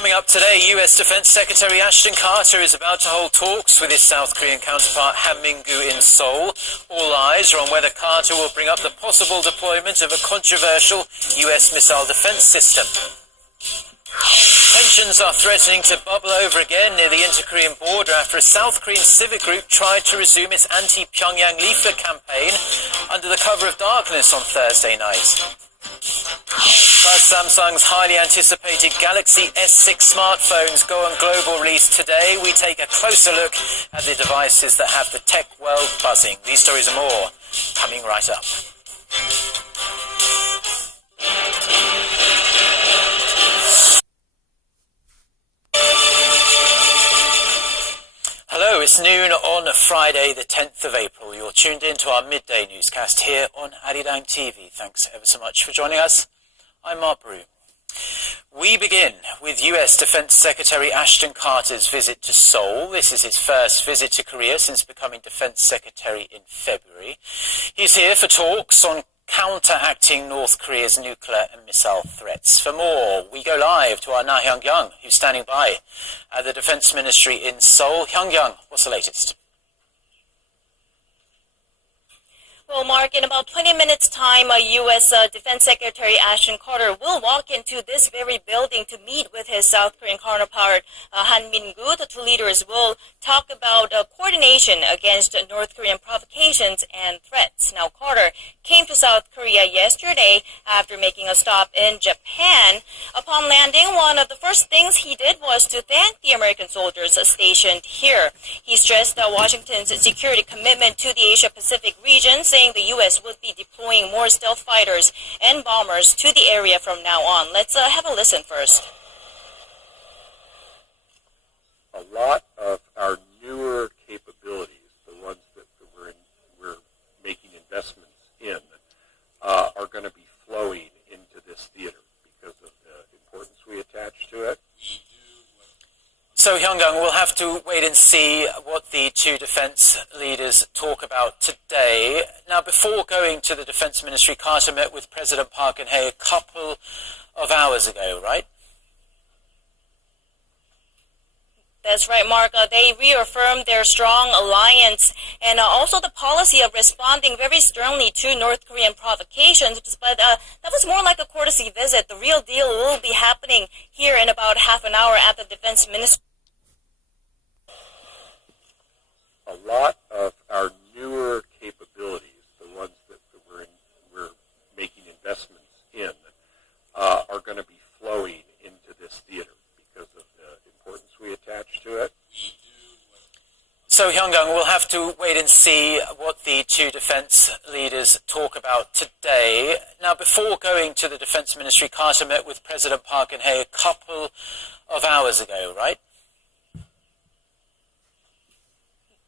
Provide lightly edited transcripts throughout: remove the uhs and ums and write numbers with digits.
Coming up today, U.S. Defense Secretary Ashton Carter is about to hold talks with his South Korean counterpart Han Min-gu in Seoul. All eyes are on whether Carter will bring up the possible deployment of a controversial U.S. missile defense system. Tensions are threatening to bubble over again near the inter-Korean border after a South Korean civic group tried to resume its anti-Pyongyang leaflet campaign under the cover of darkness on Thursday night. Plus, Samsung's highly anticipated Galaxy S6 smartphones go on global release today. We take a closer look at the devices that have the tech world buzzing. These stories and more coming right up. Hello, it's noon on Friday the 10th of April. You're tuned in to our midday newscast here on Arirang TV. Thanks ever so much for joining us. I'm Mark Brew. We begin with US Defense Secretary Ashton Carter's visit to Seoul. This is his first visit to Korea since becoming Defense Secretary in February. He's here for talks on counteracting North Korea's nuclear and missile threats. For more, we go live to our Na Hyung-kyung, who's standing by at the Defense Ministry in Seoul. Hyung-kyung, what's the latest? Well, Mark, in about 20 minutes' time, U.S. Defense Secretary Ashton Carter will walk into this very building to meet with his South Korean counterpart, Han Min-gu. The two leaders will talk about coordination against North Korean provocations and threats. Now, Carter came to South Korea yesterday after making a stop in Japan. Upon landing, one of the first things he did was to thank the American soldiers stationed here. He stressed Washington's security commitment to the Asia-Pacific region, saying the U.S. would be deploying more stealth fighters and bombers to the area from now on. Let's have a listen first. A lot of our newer capabilities, the ones that we're making investments in, are going to be flowing into this theater because of the importance we attach to it. So, Hyung-kyung, we'll have to wait and see what the two defense leaders talk about today. Now, before going to the Defense Ministry, Carter met with President Park Geun-hye a couple of hours ago, right? That's right, Mark. They reaffirmed their strong alliance and also the policy of responding very sternly to North Korean provocations. But that was more like a courtesy visit. The real deal will be happening here in about half an hour at the Defense Ministry. A lot of our newer capabilities, the ones that we're making investments in, are going to be flowing into this theater because of the importance we attach to it. So, Hyung-kyung, we'll have to wait and see what the two defense leaders talk about today. Now, before going to the Defense Ministry, Carter met with President Park Geun-hye a couple of hours ago, right?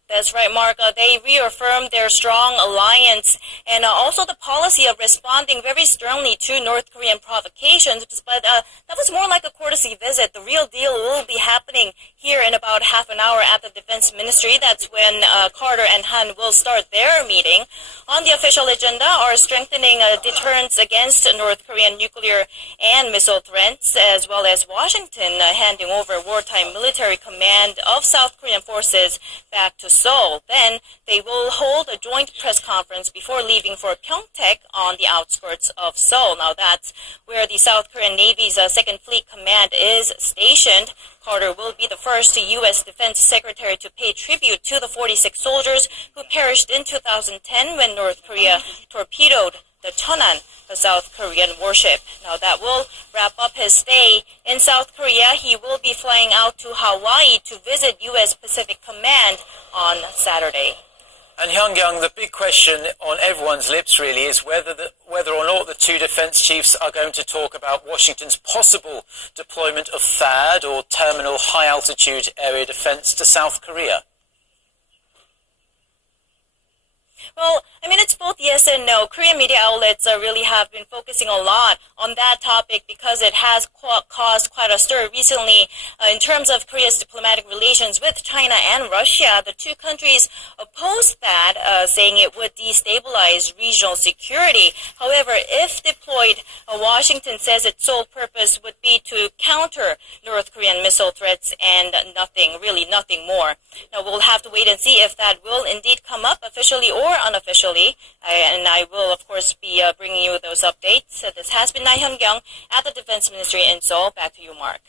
That's right, Mark. They reaffirmed their strong alliance and also the policy of responding very sternly to North Korean provocations. But that was more like a courtesy visit. The real deal will be happening here in about half an hour at the Defense Ministry. That's when Carter and Han will start their meeting. On the official agenda are strengthening deterrence against North Korean nuclear and missile threats, as well as Washington handing over wartime military command of South Korean forces back to Seoul. Then they will hold a joint press conference before leaving for Pyeongtaek on the outskirts of Seoul. Now that's where the South Korean Navy's Second Fleet Command is stationed. Carter will be the first U.S. Defense Secretary to pay tribute to the 46 soldiers who perished in 2010 when North Korea torpedoed the Cheonan, the South Korean warship. Now that will wrap up his stay in South Korea. He will be flying out to Hawaii to visit U.S. Pacific Command on Saturday. And Hyung-kyung, the big question on everyone's lips really is whether or not the two defense chiefs are going to talk about Washington's possible deployment of THAAD or Terminal High Altitude Area Defense to South Korea. Well, I mean, it's both yes and no. Korean media outlets really have been focusing a lot on that topic because it has caused quite a stir recently in terms of Korea's diplomatic relations with China and Russia. The two countries opposed that, saying it would destabilize regional security. However, if deployed, Washington says its sole purpose would be to counter counter North Korean missile threats and nothing more. Now we'll have to wait and see if that will indeed come up officially or unofficially, and I will of course be bringing you those updates. This has been Na Hyun-kyung at the Defense Ministry in Seoul. Back to you, Mark.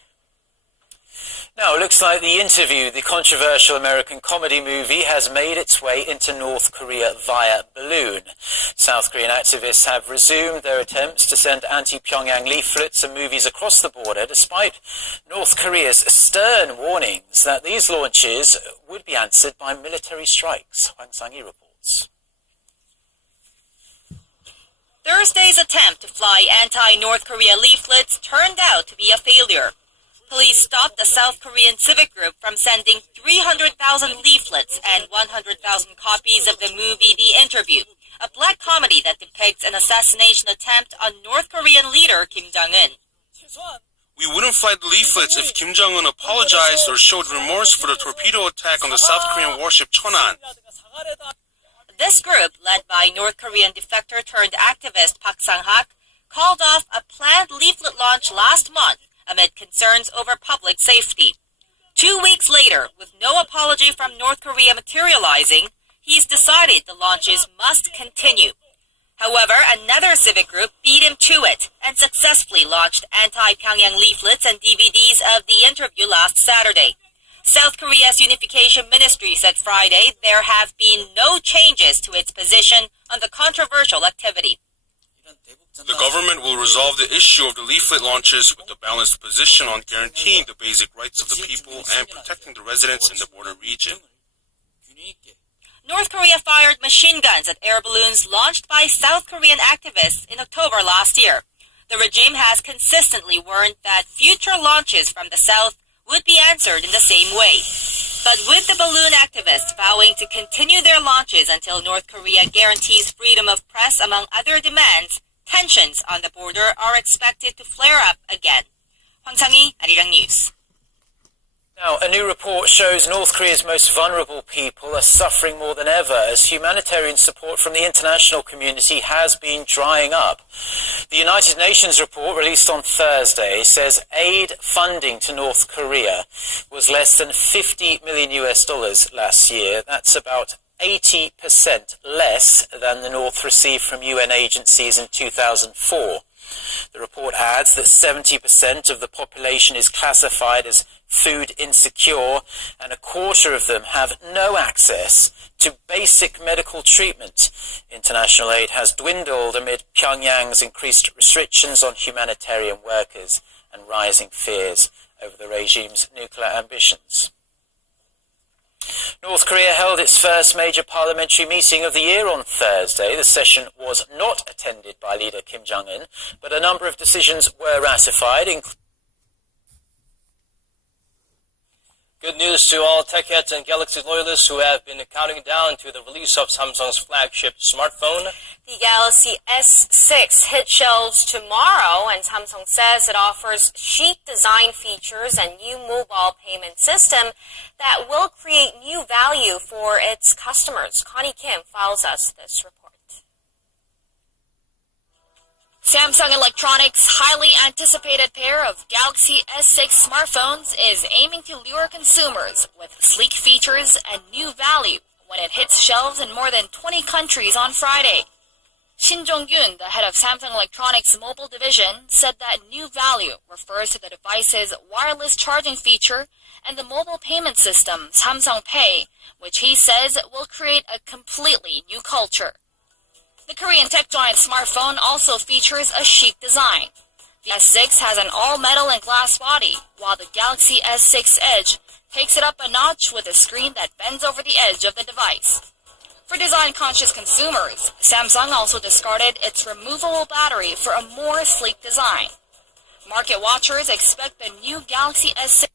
Now, it looks like The Interview, the controversial American comedy movie, has made its way into North Korea via balloon. South Korean activists have resumed their attempts to send anti-Pyongyang leaflets and movies across the border, despite North Korea's stern warnings that these launches would be answered by military strikes. Hwang Sang-hee reports. Thursday's attempt to fly anti-North Korea leaflets turned out to be a failure. Police stopped the South Korean civic group from sending 300,000 leaflets and 100,000 copies of the movie The Interview, a black comedy that depicts an assassination attempt on North Korean leader Kim Jong-un. We wouldn't fly the leaflets if Kim Jong-un apologized or showed remorse for the torpedo attack on the South Korean warship Cheonan. This group, led by North Korean defector turned activist Park Sang-hak, called off a planned leaflet launch last month amid concerns over public safety. 2 weeks later, with no apology from North Korea materializing, he's decided the launches must continue. However, another civic group beat him to it and successfully launched anti-Pyongyang leaflets and DVDs of The Interview last Saturday. South Korea's Unification Ministry said Friday there have been no changes to its position on the controversial activity. The government will resolve the issue of the leaflet launches with a balanced position on guaranteeing the basic rights of the people and protecting the residents in the border region. North Korea fired machine guns at air balloons launched by South Korean activists in October last year. The regime has consistently warned that future launches from the south would be answered in the same way. But with the balloon activists vowing to continue their launches until North Korea guarantees freedom of press among other demands, tensions on the border are expected to flare up again. Hwang Sang-hee, Arirang News. Now, a new report shows North Korea's most vulnerable people are suffering more than ever as humanitarian support from the international community has been drying up. The United Nations report released on Thursday says aid funding to North Korea was less than $50 million last year. That's about 80% less than the North received from UN agencies in 2004. The report adds that 70% of the population is classified as food insecure, and a quarter of them have no access to basic medical treatment. International aid has dwindled amid Pyongyang's increased restrictions on humanitarian workers and rising fears over the regime's nuclear ambitions. North Korea held its first major parliamentary meeting of the year on Thursday. The session was not attended by leader Kim Jong-un, but a number of decisions were ratified. Good news to all tech heads and Galaxy loyalists who have been counting down to the release of Samsung's flagship smartphone. The Galaxy S6 hit shelves tomorrow, and Samsung says it offers chic design features and new mobile payment system that will create new value for its customers. Connie Kim files us this report. Samsung Electronics' highly anticipated pair of Galaxy S6 smartphones is aiming to lure consumers with sleek features and new value when it hits shelves in more than 20 countries on Friday. Shin Jong-gyun, the head of Samsung Electronics' mobile division, said that new value refers to the device's wireless charging feature and the mobile payment system, Samsung Pay, which he says will create a completely new culture. The Korean tech giant smartphone also features a chic design. The S6 has an all-metal and glass body, while the Galaxy S6 Edge takes it up a notch with a screen that bends over the edge of the device. For design-conscious consumers, Samsung also discarded its removable battery for a more sleek design. Market watchers expect the new Galaxy S6